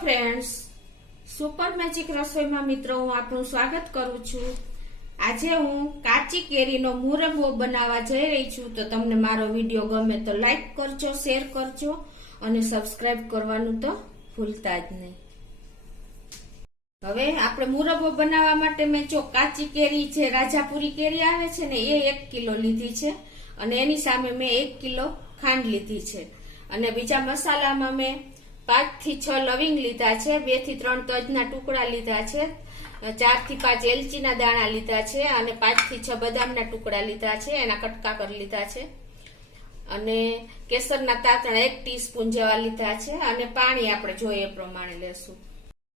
Friends, super magic રસોઈમાં મિત્રો હું આપનું સ્વાગત કરું છું। આજે હું કાચી કેરીનો મુરબ્બો બનાવવા જઈ રહી છું। તો તમને મારો વિડીયો ગમે તો લાઈક કરજો, શેર કરજો અને સબસ્ક્રાઇબ કરવાનું તો ભૂલતા જ નહીં। હવે આપણે મુરબ્બો બનાવવા માટે મેં જો કાચી કેરી છે, રાજાપુરી કેરી આવે છે ને, એ 1 કિલો લીધી છે અને એની સામે મેં 1 કિલો ખાંડ લીધી છે અને બીજા મસાલામાં મેં 5 થી 6 લવિંગ લીધા છે, 2 થી 3 તજના ટુકડા લીધા છે, 4 થી 5 એલચીના દાણા લીધા છે અને 5 થી 6 બદામના ટુકડા લીધા છે, એના કટકા કરી લીધા છે અને કેસરના તાતણા 1 ટીસ્પૂન જેવા લીધા છે અને પાણી આપણે જોઈએ એ પ્રમાણે લેશું।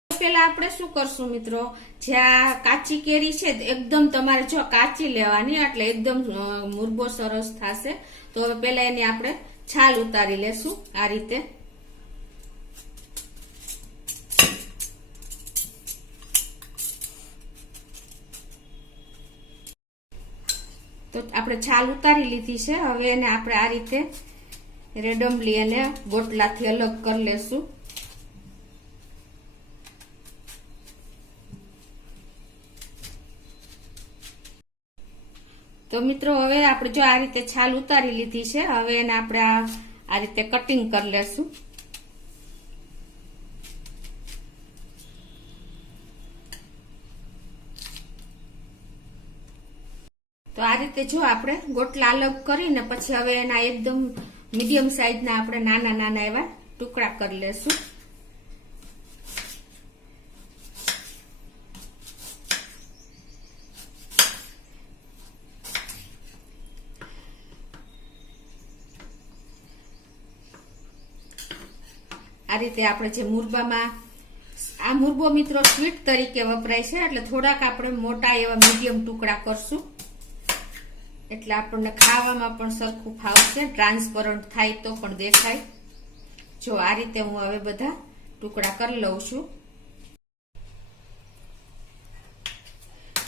પેલા આપણે શું કરશું મિત્રો, જ્યાં કાચી કેરી છે એકદમ તમારે જો કાચી લેવાની, એટલે એકદમ મુરબ્બો સરસ થશે। તો હવે પેલા એની આપણે છાલ ઉતારી લેશું આ રીતે। તો આપણે છાલ ઉતારી લીધી છે। હવે એને આપણે આ રીતે રેન્ડમલી એને ગોટલાથી અલગ કરી લેશું। તો મિત્રો હવે આપણે જો આ રીતે છાલ ઉતારી લીધી છે, હવે એને આપણે આ રીતે કટિંગ કરી લેશું। તો આ રીતે જો આપણે ગોટલા અલગ કરીને પછી હવે એના એકદમ મીડિયમ સાઈઝના આપણે નાના નાના એવા ટુકડા કરી લેશું। આ રીતે આપણે જે મુરબ્બામાં, આ મુરબ્બો મિત્રો સ્વીટ તરીકે વપરાય છે, એટલે થોડાક આપણે મોટા એવા મીડિયમ ટુકડા કરશું, એટલે આપણને ખાવામાં પણ સરખું ફાવશે, ટ્રાન્સપરન્ટ થાય તો પણ દેખાય। જો આ રીતે હું હવે બધા ટુકડા કરી લઉં છું।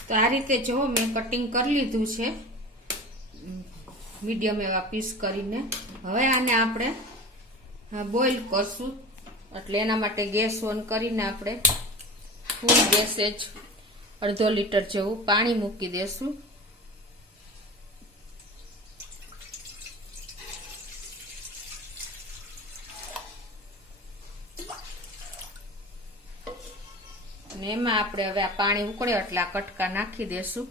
તો આ રીતે જો મેં કટિંગ કરી લીધું છે મીડિયમ એવા પીસ કરીને। હવે આને આપણે બોઇલ કરશું, એટલે એના માટે ગેસ ઓન કરીને આપણે ફૂલ ગેસે જ 1/2 લીટર જેવું પાણી મૂકી દેશું। અને એમાં આપણે હવે આ પાણી ઉકળે એટલે આ કટકા નાખી દેશું।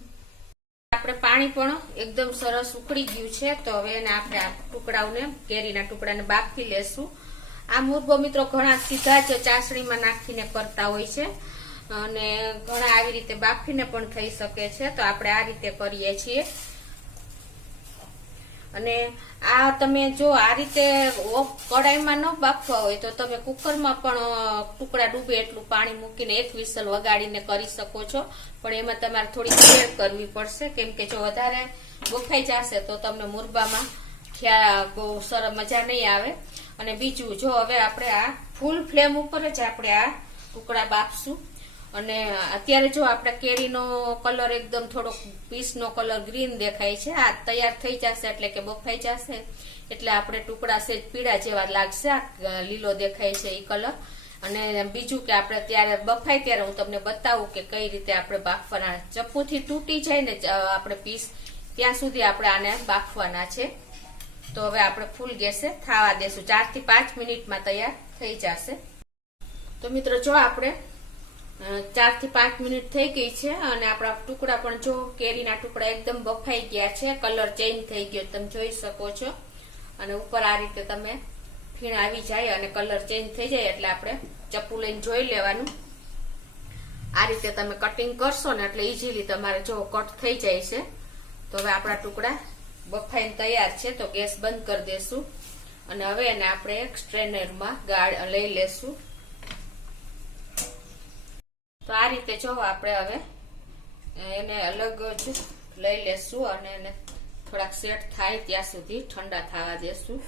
આપણે પાણી પણ એકદમ સરસ ઉકળી ગયું છે। તો હવે એને આપણે આ ટુકડાઓને, કેરીના ટુકડાને બાફી લેશું। આ મુરબ્બો મિત્રો ઘણા સીધા જ ચાસણીમાં નાખીને કરતા હોય છે અને ઘણા આવી રીતે બાફીને પણ થઈ શકે છે। તો આપણે આ રીતે કરીએ છીએ। અને આ તમે જો આ રીતે કડાઈમાં ન બાફવા હોય તો તમે કુકરમાં પણ ટુકડા ડૂબે એટલું પાણી મૂકીને 1 વિસલ વગાડીને કરી શકો છો, પણ એમાં તમારે થોડી કેર કરવી પડશે, કેમ કે જો વધારે બફાઈ જશે તો તમને મુરબ્બામાં બહુ સરસ મજા નહીં આવે। અને બીજું, જો હવે આપણે આ ફૂલ ફ્લેમ ઉપર જ આપણે આ ટુકડા બાફશું। અને અત્યારે જો આપણે કેરીનો કલર એકદમ થોડોક પીસનો કલર ગ્રીન દેખાય છે, આ તૈયાર થઈ જશે એટલે કે બફાઈ જશે એટલે આપણે ટુકડા સેજ પીળા જેવા લાગશે, આ લીલો દેખાય છે એ કલર। અને બીજું કે આપણે ત્યારે બફાય ત્યારે હું તમને બતાવું કે કઈ રીતે આપણે બાફવાના, ચપ્પુથી તૂટી જાય ને આપણે પીસ ત્યાં સુધી આપણે આને બાફવાના છે। તો હવે આપણે ફૂલ ગેસે થવા દેશું, 4 થી 5 મિનિટમાં તૈયાર થઈ જશે। તો મિત્રો જો આપણે 4 થી 5 મિનિટ થઈ ગઈ છે અને આપણા ટુકડા પણ જો કેરીના ટુકડા એકદમ બફાઈ ગયા છે, કલર ચેન્જ થઈ ગયો તમે જોઈ શકો છો। અને ઉપર આ રીતે તમે ફીણ આવી જાય અને કલર ચેન્જ થઈ જાય એટલે આપણે ચપ્પુ લઈને જોઈ લેવાનું। આ રીતે તમે કટિંગ કરશો ને એટલે ઈઝીલી તમારે જો કટ થઈ જાય છે। તો હવે આપણા ટુકડા બફાઈને તૈયાર છે, તો ગેસ બંધ કરી દેશું અને હવે એને આપણે એક સ્ટ્રેનરમાં લઈ લેશું। તો આ રીતે જો આપણે હવે એને અલગ જ લઈ લેશું અને એને થોડાક સેટ થાય ત્યાં સુધી ઠંડા થવા દેશું।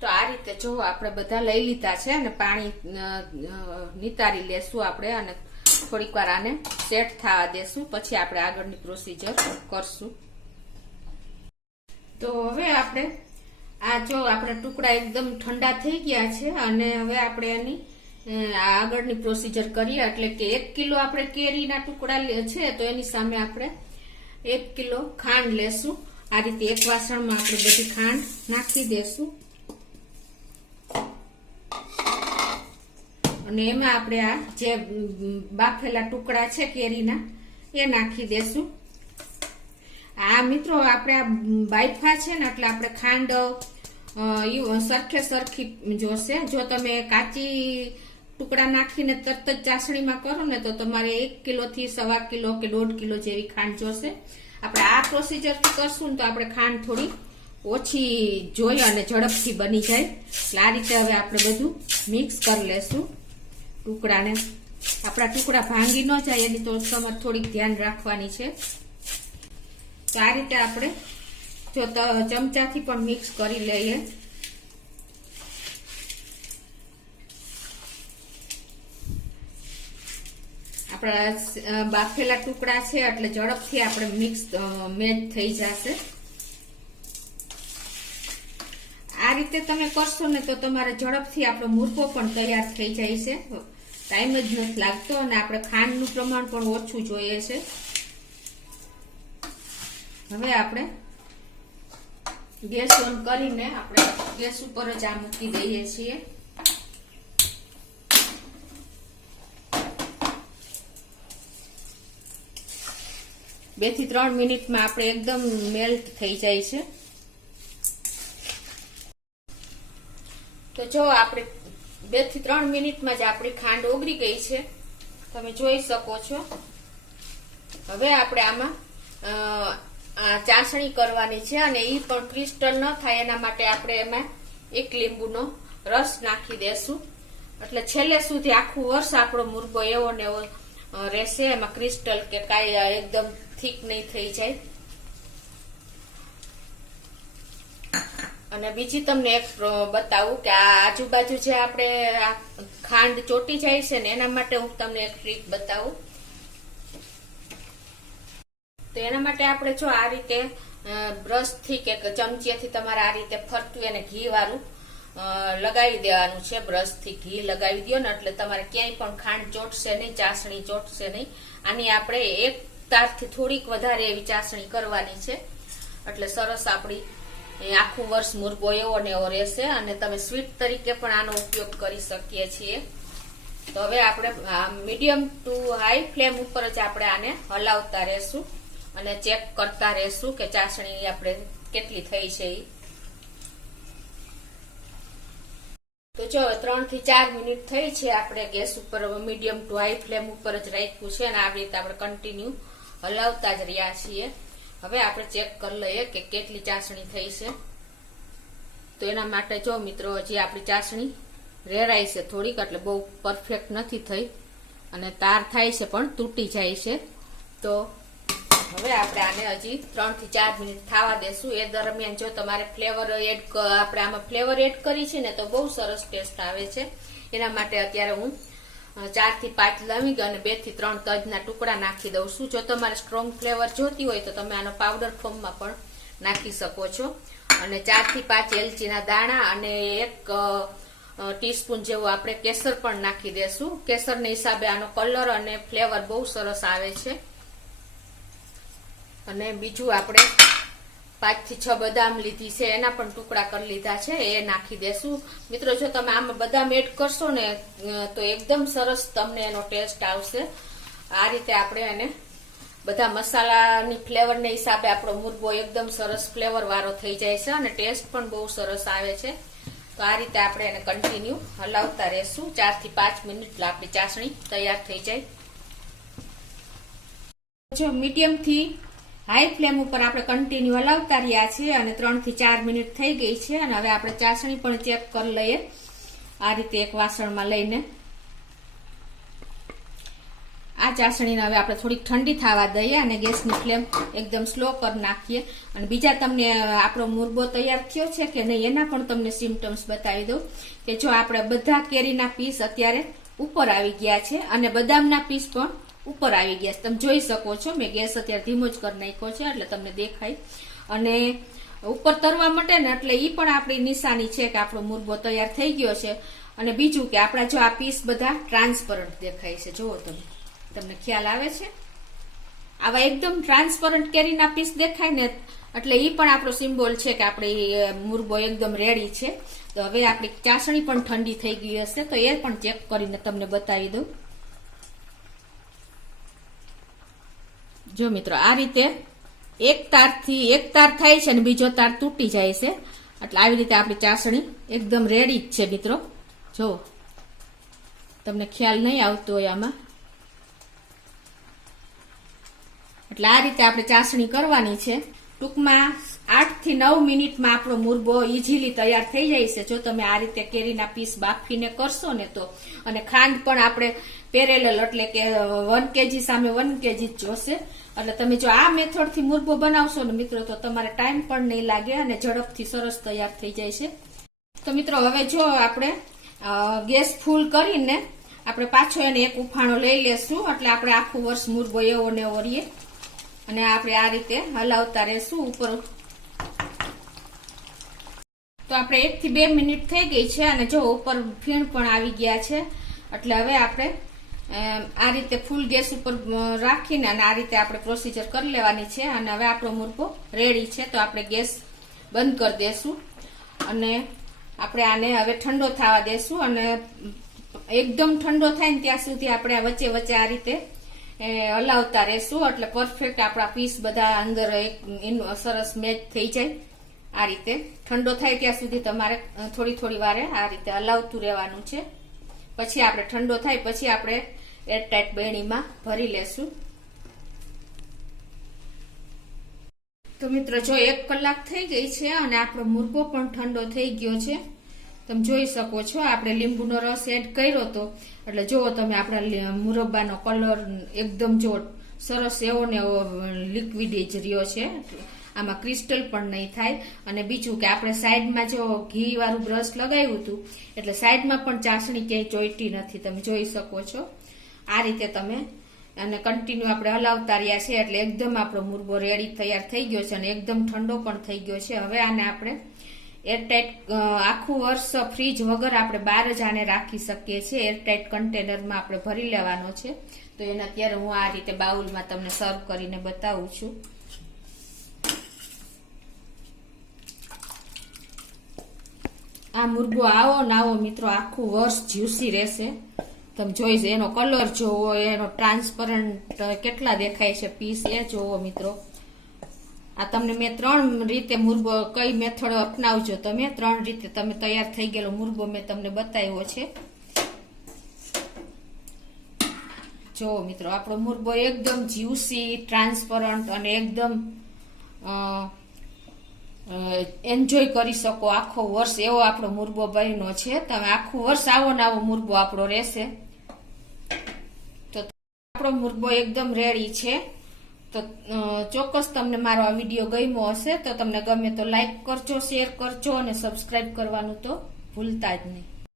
તો આ રીતે જો આપણે બધા લઈ લીધા છે અને પાણી નિતારી લેશું આપણે અને થોડીક વાર આને સેટ થવા દેશું, પછી આપણે આગળની પ્રોસીજર કરશું. તો હવે આપણે જો આપણા ટુકડા એકદમ ઠંડા થઈ ગયા છે અને હવે આપણે એની આગળની પ્રોસીજર કરીએ. એટલે કે 1 કિલો આપણે કેરીના ટુકડા છે તો એની સામે આપણે 1 કિલો ખાંડ લેશું. આ રીતે એક વાસણમાં આપણે બધી ખાંડ નાખી દેશું અને એમાં આપણે આ જે બાફેલા ટુકડા છે કેરીના એ નાખી દેશું. આ મિત્રો આપણે આ બાફા છે ને એટલે આપણે ખાંડ સરખે સરખી જોશે. જો તમે કાચી ટુકડા નાખીને તરત જ ચાસણીમાં કરો ને તો તમારે 1 કિલો થી 1.25 કિલો કે 1.5 કિલો જેવી ખાંડ જોશે. આપણે આ પ્રોસીજર કરશું ને તો આપણે ખાંડ થોડી ઓછી જોઈ અને ઝડપથી બની જાય. એટલે આ રીતે હવે આપણે બધું મિક્સ કરી લેશું ટુકડાને. આપણા ટુકડા ભાંગી ન જાય એની તો તમારે થોડીક ધ્યાન રાખવાની છે. તો આ રીતે આપણે જો ચમચાથી પણ મિક્સ કરી લઈએ. આપણા બાફેલા ટુકડા છે એટલે ઝડપથી આપણે મિક્સ મેચ થઈ જશે. આ રીતે તમે કરશો ને તો તમારે ઝડપથી આપણો મુરબ્બો પણ તૈયાર થઈ જાય છે. ટાઈમ જ નથી લાગતો અને આપણે ખાંડનું પ્રમાણ પણ ઓછું જોઈએ છે. હવે આપણે ગેસ ઓન કરીને આપણે ગેસ ઉપર જ આ મૂકી દઈએ છીએ. બે થી 3 મિનિટમાં આપણે એકદમ મેલ્ટ થઈ જાય છે. તો જો આપણે 2 થી 3 મિનિટમાં જ આપણી ખાંડ ઓગળી ગઈ છે, તમે જોઈ શકો છો. હવે આપણે આમાં ચાસણી કરવાની છે અને એ પણ ક્રિસ્ટલ ન થાય એના માટે આપણે એમાં 1 લીંબુનો રસ નાખી દેશું. એટલે છેલ્લે સુધી આખું વર્ષ આપણો મુરબ્બો એવો ને એવો રહેશે. એમાં ક્રિસ્ટલ કે કાંઈ એકદમ થીક નહીં થઈ જાય. અને બીજી તમને એક બતાવું કે આ આજુબાજુ જે આપણે ખાંડ ચોટી જાય છે ને એના માટે હું તમને એક ટ્રીક બતાવું. તો એના માટે આપણે જો આ રીતે બ્રશથી કે ચમચીથી તમારે આ રીતે ફરતું એને ઘી વાળું લગાવી દેવાનું છે. બ્રશથી ઘી લગાવી દો ને એટલે તમારે ક્યાંય પણ ખાંડ ચોટશે નહીં, ચાસણી ચોટશે નહીં. આની આપણે 1 તારથી થોડીક વધારે એવી ચાસણી કરવાની છે. એટલે સરસ આપણી આખું વર્ષ મુરબ્બો એવો ને એવો રહેશે અને તમે સ્વીટ તરીકે પણ આનો ઉપયોગ કરી શકીએ છીએ. તો હવે આપણે મીડિયમ ટુ હાઈ ફ્લેમ ઉપર જ આપણે આને હલાવતા રહેશું અને ચેક કરતા રહેશું કે ચાસણી આપણે કેટલી થઈ છે. તો જો 3 થી 4 મિનિટ થઈ છે. આપણે ગેસ ઉપર મીડિયમ ટુ હાઈ ફ્લેમ ઉપર જ રાખ્યું છે અને આવી રીતે આપણે કન્ટિન્યુ હલાવતા જ રહ્યા છીએ. હવે આપણે ચેક કરી લઈએ કે કેટલી ચાસણી થઈ છે. તો એના માટે જો મિત્રો હજી આપણી ચાસણી રેરાઈ છે થોડીક, એટલે બહુ પરફેક્ટ નથી થઈ અને તાર થાય છે પણ તૂટી જાય છે. તો હવે આપણે આને હજી 3 થી 4 મિનિટ થવા દેશું. એ દરમિયાન જો તમારે ફ્લેવર આપણે આમાં ફ્લેવર એડ કરી છે ને તો બહુ સરસ ટેસ્ટ આવે છે. એના માટે અત્યારે હું 4 થી 5 લવિંગ અને 2 થી 3 તજના ટુકડા નાખી દઉં છું. જો તમારે સ્ટ્રોંગ ફ્લેવર જોતી હોય તો તમે આનો પાવડર ફોર્મમાં પણ નાખી શકો છો. અને 4 થી 5 એલચીના દાણા અને 1 ટીસ્પૂન જેવું આપણે કેસર પણ નાખી દેશું. કેસરના હિસાબે આનો કલર અને ફ્લેવર બહુ સરસ આવે છે. અને બીજું આપણે 5 થી 6 બદામ લીધી છે, એના પણ ટુકડા કરી લીધા છે, એ નાખી દેશું. મિત્રો જો તમે આમાં બદામ એડ કરશો ને તો એકદમ સરસ તમને એનો ટેસ્ટ આવશે. આ રીતે આપણે એને બધા મસાલાની ફ્લેવરને હિસાબે આપણો મુરબ્બો એકદમ સરસ ફ્લેવર વાળો થઈ જાય છે અને ટેસ્ટ પણ બહુ સરસ આવે છે. તો આ રીતે આપણે એને કન્ટિન્યુ હલાવતા રહેશું. 4 થી 5 મિનિટ આપણી ચાસણી તૈયાર થઈ જાય. જો મીડિયમ થી હાઈ ફ્લેમ ઉપર આપણે કન્ટિન્યુ હલાવતા રહ્યા છીએ અને 3 થી 4 મિનિટ થઈ ગઈ છે. અને હવે આપણે ચાસણી પણ ચેક કરી લઈએ આ રીતે એક વાસણમાં લઈને. આ ચાસણીને હવે આપણે થોડીક ઠંડી થવા દઈએ અને ગેસની ફ્લેમ એકદમ સ્લો કરી નાખીએ. અને બીજા તમને આપણો મુરબ્બો તૈયાર થયો છે કે નહીં એના પણ તમને સિમ્ટમ્સ બતાવી દઉં કે જો આપણે બધા કેરીના પીસ અત્યારે ઉપર આવી ગયા છે અને બદામના પીસ પણ ઉપર આવી ગયા છે. તમે જોઈ શકો છો મેં ગેસ અત્યારે ધીમો જ કરી નાખ્યો છે એટલે તમને દેખાય. અને ઉપર તરવા માટે ને એટલે ઈ પણ આપણી નિશાની છે કે આપણો મુરબો તૈયાર થઈ ગયો છે. અને બીજું કે આપણા જો આ પીસ બધા ટ્રાન્સપરન્ટ દેખાય છે, જુઓ તમને ખ્યાલ આવે છે. આવા એકદમ ટ્રાન્સપરન્ટ કેરીના પીસ દેખાય ને એટલે ઈ પણ આપણો સિમ્બોલ છે કે આપણી મુરબો એકદમ રેડી છે. તો હવે આપણી ચાસણી પણ ઠંડી થઈ ગઈ હશે તો એ પણ ચેક કરીને તમને બતાવી દઉં. જો મિત્રો આ રીતે એક તાર થાય છે અને બીજો તાર તૂટી જાય છે એટલે આવી રીતે આપણી ચાસણી એકદમ રેડી જ છે મિત્રો. જો તમને ખ્યાલ નહીં આવતો હોય આમાં. એટલે આ રીતે આપણે ચાસણી કરવાની છે. ટૂંકમાં 8 થી 9 મિનિટમાં આપણો મુરબો ઈઝીલી તૈયાર થઈ જાય છે જો તમે આ રીતે કેરીના પીસ બાફીને કરશો ને તો. અને ખાંડ પણ આપણે પેરેલલ એટલે કે 1 kg સામે 1 kg જ જોશે. એટલે તમે જો આ મેથડથી મુરબો બનાવશો ને મિત્રો તો તમારે ટાઈમ પણ નહીં લાગે અને ઝડપથી સરસ તૈયાર થઈ જાય છે. તો મિત્રો હવે જો આપણે ગેસ ફૂલ કરીને આપણે પાછો એને એક ઉફાણો લઈ લેશું એટલે આપણે આખું વર્ષ મુરબો એવો ને એવો રહીએ. અને આપણે આ રીતે હલાવતા રહેશું ઉપર. તો આપણે 1 થી 2 મિનિટ થઈ ગઈ છે અને જો ઉપર ફીણ પણ આવી ગયા છે. એટલે હવે આપણે આ રીતે ફૂલ ગેસ ઉપર રાખીને અને આ રીતે આપણે પ્રોસીજર કરી લેવાની છે. અને હવે આપણો મુરબો રેડી છે તો આપણે ગેસ બંધ કરી દેશું અને આપણે આને હવે ઠંડો થવા દેશું. અને એકદમ ઠંડો થાય ને ત્યાં સુધી આપણે વચ્ચે વચ્ચે આ રીતે હલાવતા રહેશું એટલે પરફેક્ટ આપણા પીસ બધા અંદર સરસ મેચ થઈ જાય. આ રીતે ઠંડો થાય ત્યાં સુધી તમારે થોડી વારે આ રીતે હલાવતું રહેવાનું છે. પછી આપણે ઠંડો થાય પછી આપણે એરટાઈટ બેણીમાં ભરી લેશું. તો મિત્રો જો 1 કલાક થઈ ગઈ છે અને આપણો મુરબો પણ ઠંડો થઈ ગયો છે. તમે જોઈ શકો છો આપણે લીંબુનો રસ એડ કર્યો હતો એટલે જુઓ તમે આપણા મુરબ્બાનો કલર એકદમ જો સરસ એવો ને એવો લિક્વિડ જ રહ્યો છે. આમાં ક્રિસ્ટલ પણ નહીં થાય. અને બીજું કે આપણે સાઈડમાં જો ઘી વાળું બ્રશ લગાવ્યું હતું એટલે સાઈડમાં પણ ચાસણી ક્યાંય ચોઈટી નથી. તમે જોઈ શકો છો આ રીતે તમે અને કન્ટિન્યુ આપણે હલાવતા રહ્યા છે એટલે એકદમ આપણો મુરબો રેડી તૈયાર થઈ ગયો છે અને એકદમ ઠંડો પણ થઈ ગયો છે. હવે આને આપણે એરટાઈટ આખું વર્ષ ફ્રીજ વગર આપણે બહાર જ આને રાખી શકીએ છીએ. એરટાઈટ કન્ટેનરમાં આપણે ભરી લેવાનો છે. તો એને અત્યારે હું આ રીતે બાઉલમાં તમને સર્વ કરીને બતાવું છું. આ મુરબો આવો ને આવો મિત્રો આખું વર્ષ જ્યુસી રહેશે. તમે જોઈ એનો કલર જોવો, એનો ટ્રાન્સપરન્ટ કેટલા દેખાય છે પીસ એ જોવો મિત્રો. આ તમને મેં 3 રીતે મુરબો કઈ મેથડ અપનાવજો તમે 3 રીતે તમે તૈયાર થઈ ગયેલો મુરબો મેં તમને બતાવ્યો છે. જો મિત્રો આપણો મુરબો એકદમ જ્યુસી, ટ્રાન્સપરન્ટ અને એકદમ એન્જોય કરી શકો આખો વર્ષ એવો આપણો મુરબો બન્યો છે. તમે આખું વર્ષ આવો ને આવો મુરબો આપણો રહેશે. તો આપણો મુરબો એકદમ રેડી છે. તો ચોક્કસ તમને મારો આ વિડીયો ગમ્યો હશે તો તમને ગમે તો લાઈક કરજો, શેર કરજો અને સબસ્ક્રાઇબ કરવાનું તો ભૂલતા જ નહીં.